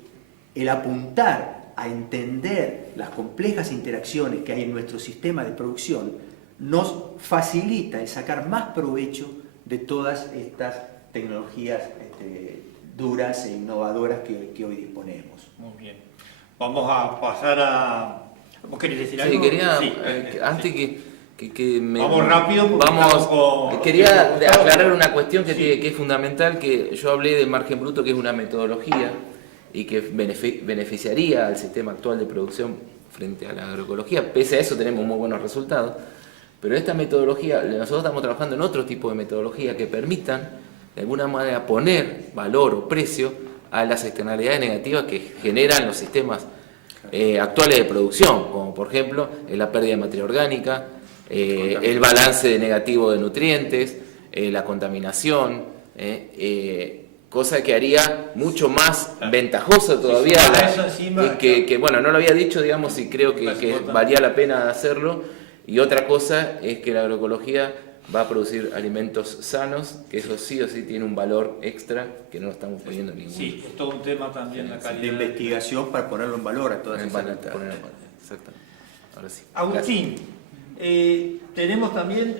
el apuntar a entender las complejas interacciones que hay en nuestro sistema de producción nos facilita el sacar más provecho de todas estas tecnologías duras e innovadoras que hoy disponemos. Muy bien. Vamos a pasar a... ¿Vos querés decir algo? Sí, quería, Sí. antes que me... Vamos rápido. Quería aclarar una cuestión que es fundamental, que yo hablé del margen bruto, que es una metodología y que beneficiaría al sistema actual de producción frente a la agroecología. Pese a eso tenemos muy buenos resultados, pero esta metodología, nosotros estamos trabajando en otro tipo de metodología que permitan de alguna manera poner valor o precio a las externalidades negativas que generan los sistemas actuales de producción, como por ejemplo la pérdida de materia orgánica, el balance negativo de nutrientes, la contaminación, cosa que haría mucho más ventajosa todavía, que bueno, no lo había dicho, digamos, y creo que valía la pena hacerlo. Y otra cosa es que la agroecología va a producir alimentos sanos, que eso sí o sí tiene un valor extra que no lo estamos poniendo en ningún. Sí, es todo un tema también la calidad de investigación para ponerlo en valor a todas esas Exactamente. Ahora sí. Agustín, tenemos también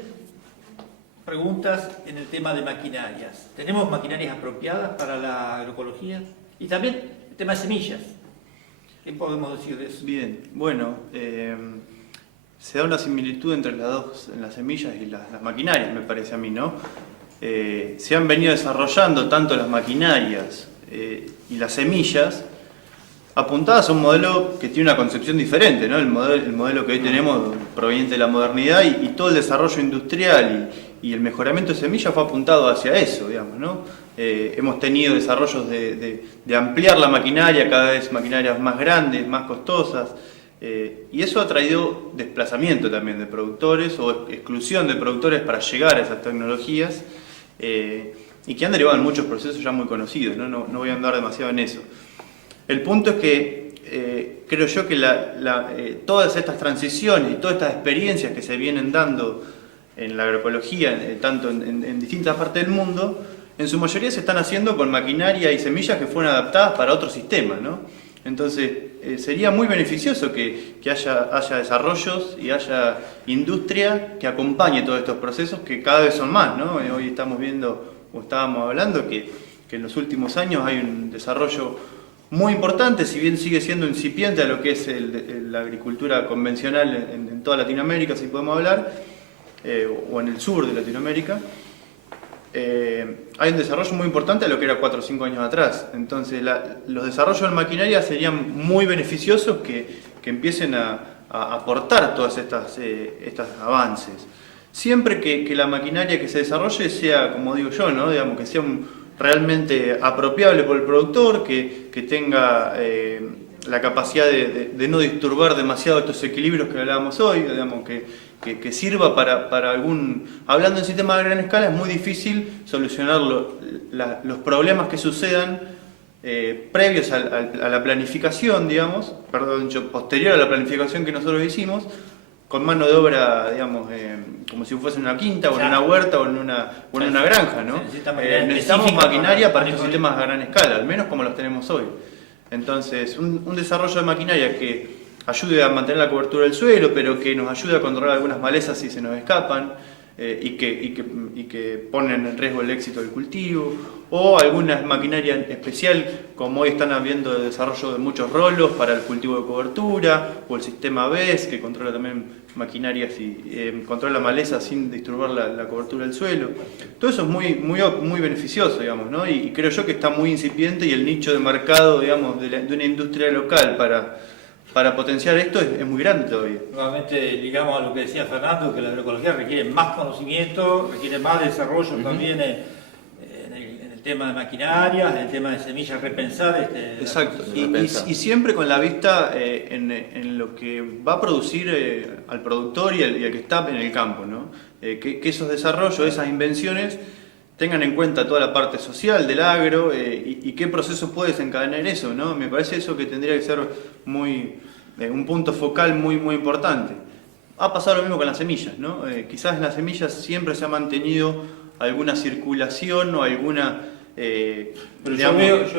preguntas en el tema de maquinarias. ¿Tenemos maquinarias apropiadas para la agroecología? Y también el tema de semillas. ¿Qué podemos decir de eso? Bien, bueno, se da una similitud entre las semillas y las maquinarias, me parece a mí, ¿no? Se han venido desarrollando tanto las maquinarias y las semillas apuntadas a un modelo que tiene una concepción diferente, ¿no? El modelo que hoy tenemos proveniente de la modernidad y todo el desarrollo industrial y el mejoramiento de semillas fue apuntado hacia eso, digamos, ¿no? Hemos tenido desarrollos de ampliar la maquinaria, cada vez maquinarias más grandes, más costosas, y eso ha traído desplazamiento también de productores o exclusión de productores para llegar a esas tecnologías, y que han derivado en muchos procesos ya muy conocidos, ¿no? No voy a andar demasiado en eso. El punto es que creo yo que todas estas transiciones y todas estas experiencias que se vienen dando en la agroecología, tanto en distintas partes del mundo, en su mayoría se están haciendo con maquinaria y semillas que fueron adaptadas para otros sistemas, ¿no? Entonces sería muy beneficioso que haya desarrollos y haya industria que acompañe todos estos procesos que cada vez son más, ¿no? Hoy estamos viendo, o estábamos hablando, que en los últimos años hay un desarrollo muy importante, si bien sigue siendo incipiente a lo que es la agricultura convencional en toda Latinoamérica, si podemos hablar, o en el sur de Latinoamérica, hay un desarrollo muy importante a lo que era 4 o 5 años atrás. Entonces los desarrollos en maquinaria serían muy beneficiosos que empiecen a aportar todos estos avances. Siempre que la maquinaria que se desarrolle sea, como digo yo, ¿no? Digamos, que sea realmente apropiable por el productor, que tenga la capacidad de no disturbar demasiado estos equilibrios que hablábamos hoy, digamos, que sirva para algún... Hablando en sistemas de gran escala es muy difícil solucionar los problemas que sucedan previos a la planificación, digamos, posterior a la planificación que nosotros hicimos, con mano de obra, digamos, como si fuese una quinta, o en una huerta, o en una granja, ¿no? Necesitamos maquinaria para estos sistemas a gran escala, al menos como los tenemos hoy. Entonces, un desarrollo de maquinaria que ayude a mantener la cobertura del suelo, pero que nos ayude a controlar algunas malezas si se nos escapan, y que ponen en riesgo el éxito del cultivo, o alguna maquinaria especial, como hoy están habiendo de desarrollo de muchos rolos para el cultivo de cobertura, o el sistema BES, que controla también maquinarias y controla malezas sin disturbar la cobertura del suelo. Todo eso es muy beneficioso, digamos, ¿no? Y creo yo que está muy incipiente, y el nicho de mercado, digamos, de una industria local para potenciar esto es muy grande todavía. Nuevamente ligamos a lo que decía Fernando, que la agroecología requiere más conocimiento, requiere más desarrollo también en el tema de maquinarias, en el tema de semillas, repensar. Exacto, y siempre con la vista en lo que va a producir al productor y al que está en el campo, ¿no? Que esos desarrollos, esas invenciones, tengan en cuenta toda la parte social del agro y qué procesos puede desencadenar eso, ¿no? Me parece eso que tendría que ser un punto focal muy importante. Ha pasado lo mismo con las semillas, ¿no? Quizás en las semillas siempre se ha mantenido alguna circulación o alguna... Pero yo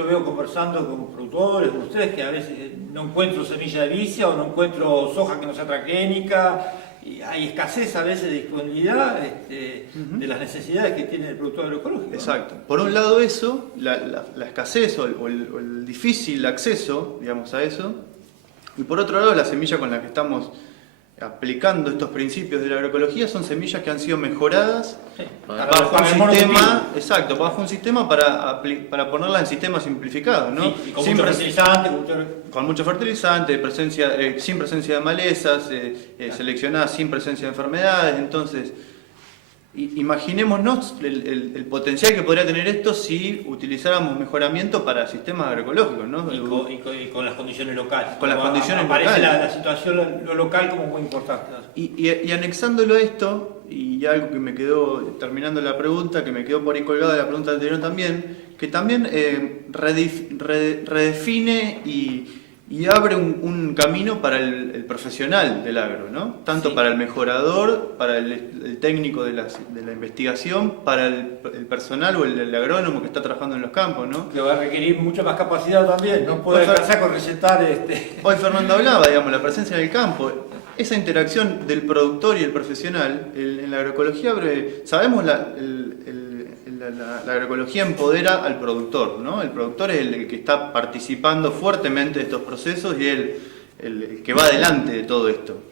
veo conversando con productores, con ustedes, que a veces no encuentro semilla de vicia o no encuentro soja que no sea transgénica. Y hay escasez a veces de disponibilidad de las necesidades que tiene el productor agroecológico. Exacto. Por un lado eso, la escasez o el difícil acceso, digamos, a eso. Y por otro lado, la semilla con la que estamos aplicando estos principios de la agroecología son semillas que han sido mejoradas bajo un sistema para ponerlas en sistemas simplificados, ¿no? Sí, y con mucho fertilizante, con mucho fertilizante, sin presencia de malezas, seleccionadas sin presencia de enfermedades. Entonces, imaginémonos el potencial que podría tener esto si utilizáramos mejoramiento para sistemas agroecológicos, ¿no? Y con las condiciones locales. Con las condiciones aparece locales. La situación lo local como muy importante. Y anexándolo a esto, y algo que me quedó, terminando la pregunta, que me quedó por ahí colgada de la pregunta anterior también, que también redefine y abre un camino para el profesional del agro, ¿no? Tanto sí, para el mejorador, para el técnico de la investigación, para el personal o el agrónomo que está trabajando en los campos, ¿no? Que va a requerir mucha más capacidad también, no puede alcanzar con recetar. Hoy Fernando hablaba, digamos, la presencia en el campo, esa interacción del productor y el profesional en la agroecología, sabemos la agroecología empodera al productor, ¿no? El productor es el que está participando fuertemente de estos procesos y el que va adelante de todo esto.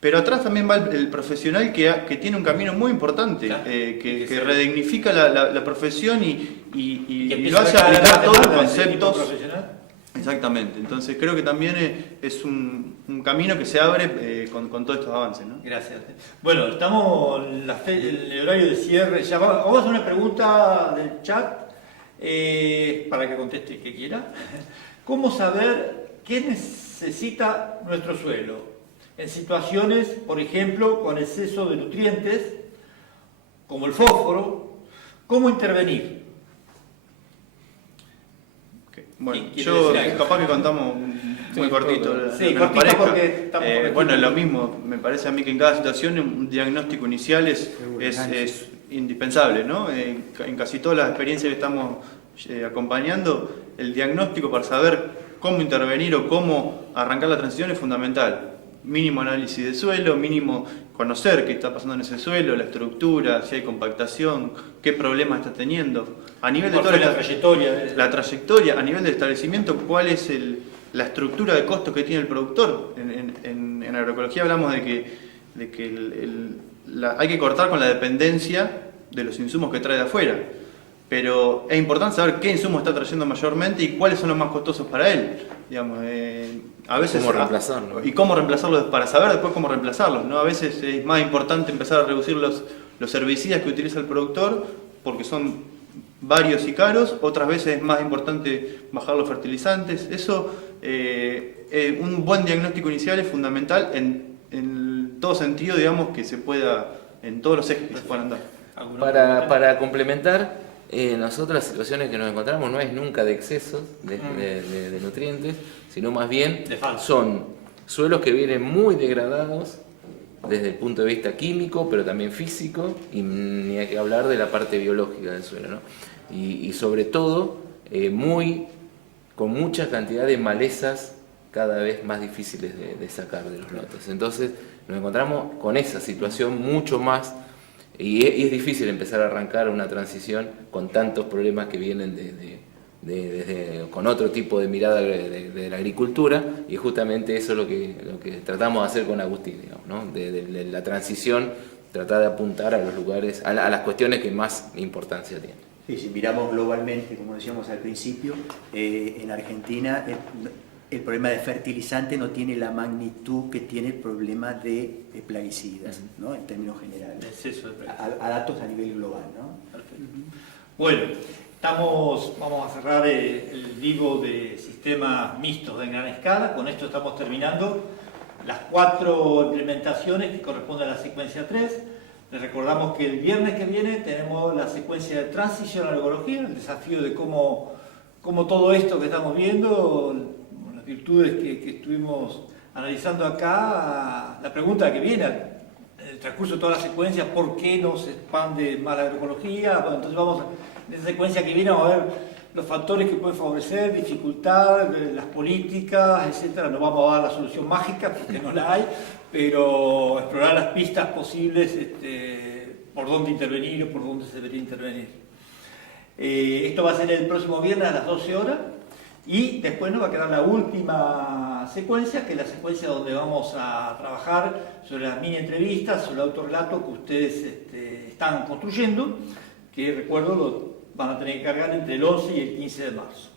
Pero atrás también va el profesional que tiene un camino muy importante, claro, que redignifica la profesión y lo hace aplicar todos los conceptos. Exactamente, entonces creo que también es un camino que se abre con todos estos avances, ¿no? Gracias. Bueno, estamos en el horario de cierre. Ya vamos a hacer una pregunta del chat para que conteste el que quiera. ¿Cómo saber qué necesita nuestro suelo en situaciones, por ejemplo, con exceso de nutrientes, como el fósforo? ¿Cómo intervenir? Bueno, yo capaz que contamos muy cortito. Sí, cortito porque estamos bueno, lo mismo, me parece a mí que en cada situación un diagnóstico inicial es indispensable, ¿no? En casi todas las experiencias que estamos acompañando, el diagnóstico para saber cómo intervenir o cómo arrancar la transición es fundamental. Mínimo análisis de suelo, mínimo conocer qué está pasando en ese suelo, la estructura, si hay compactación, qué problemas está teniendo. A nivel de toda la trayectoria. La trayectoria, a nivel del establecimiento, cuál es la estructura de costos que tiene el productor. En agroecología hablamos de que hay que cortar con la dependencia de los insumos que trae de afuera. Pero es importante saber qué insumos está trayendo mayormente y cuáles son los más costosos para él. Digamos, a veces, ¿Cómo reemplazarlo? Y cómo reemplazarlos, para saber después cómo reemplazarlos, ¿no? A veces es más importante empezar a reducir los herbicidas que utiliza el productor porque son varios y caros, otras veces es más importante bajar los fertilizantes. Eso, un buen diagnóstico inicial es fundamental en todo sentido, digamos, que se pueda, en todos los ejes que se puedan dar. Para complementar, nosotros las situaciones que nos encontramos no es nunca de excesos de nutrientes, sino más bien son suelos que vienen muy degradados desde el punto de vista químico, pero también físico, y ni hay que hablar de la parte biológica del suelo, ¿no? Y sobre todo, con mucha cantidad de malezas cada vez más difíciles de sacar de los lotes. Entonces nos encontramos con esa situación mucho más, y es difícil empezar a arrancar una transición con tantos problemas que vienen con otro tipo de mirada de la agricultura, y justamente eso es lo que tratamos de hacer con Agustín, digamos, ¿no? De la transición, tratar de apuntar a los lugares, a las cuestiones que más importancia tienen. Sí, si miramos globalmente, como decíamos al principio, en Argentina el problema de fertilizante no tiene la magnitud que tiene el problema de plaguicidas, ¿no? En términos generales. A datos a nivel global, ¿no? Perfecto. Bueno, vamos a cerrar el vivo de sistemas mixtos en gran escala. Con esto estamos terminando las 4 implementaciones que corresponden a la secuencia 3. Les recordamos que el viernes que viene tenemos la secuencia de transición a la agroecología, el desafío de cómo todo esto que estamos viendo, las virtudes que estuvimos analizando acá, la pregunta que viene en el transcurso de toda la secuencia, ¿por qué no se expande más la agroecología? Bueno, entonces en esa secuencia que viene vamos a ver los factores que pueden favorecer, dificultad, las políticas, etcétera. No vamos a dar la solución mágica porque no la hay, pero explorar las pistas posibles por dónde intervenir o por dónde se debería intervenir. Esto va a ser el próximo viernes a las 12 horas y después nos va a quedar la última secuencia, que es la secuencia donde vamos a trabajar sobre las mini entrevistas, sobre el autorrelato que ustedes están construyendo, que recuerdo van a tener que cargar entre el 11 y el 15 de marzo.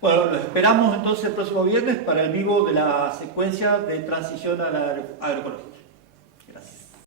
Bueno, los esperamos entonces el próximo viernes para el vivo de la secuencia de transición a la agroecología.